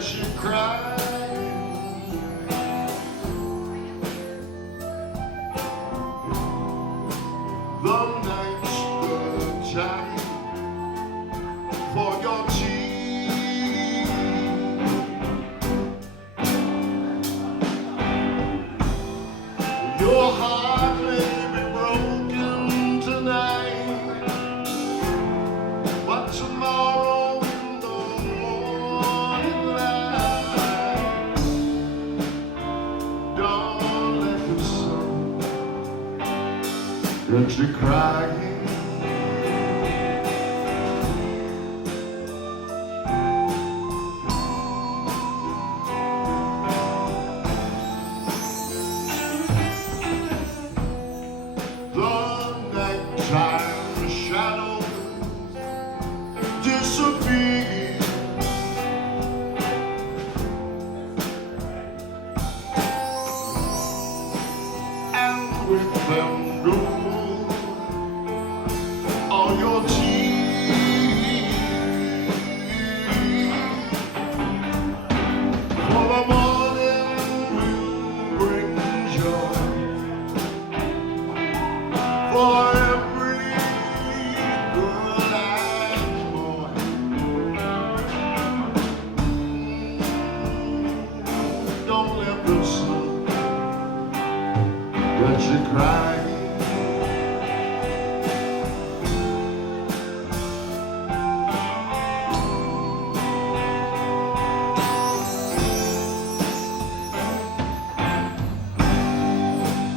let you cry. The night's the time for your cheek. Your heart may be broken tonight, but tomorrow in the morning light, don't let the sun get you crying. The nighttime shadows disappear, and with them go all your tears. For the morning will bring joy for every girl and boy. Don't let the sun get you crying.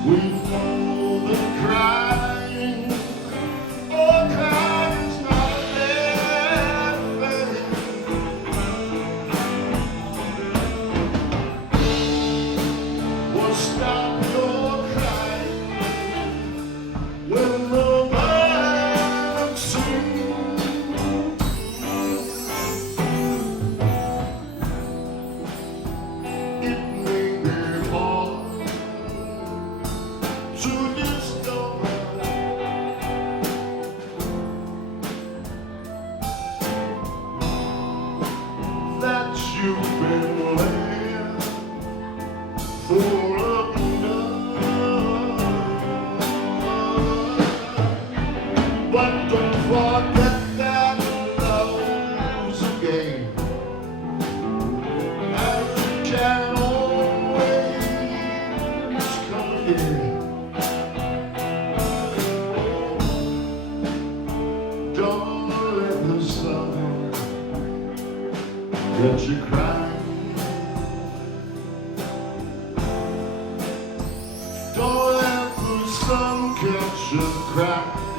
We know that crying, oh, crying's not a bad thing. Well, stop your crying when the birds sing. It may be hard to discover that you've been laying full of love, but don't forget that love's a game, and it can always come again. Don't let the sun get you crying. Don't let the sun catch you crying.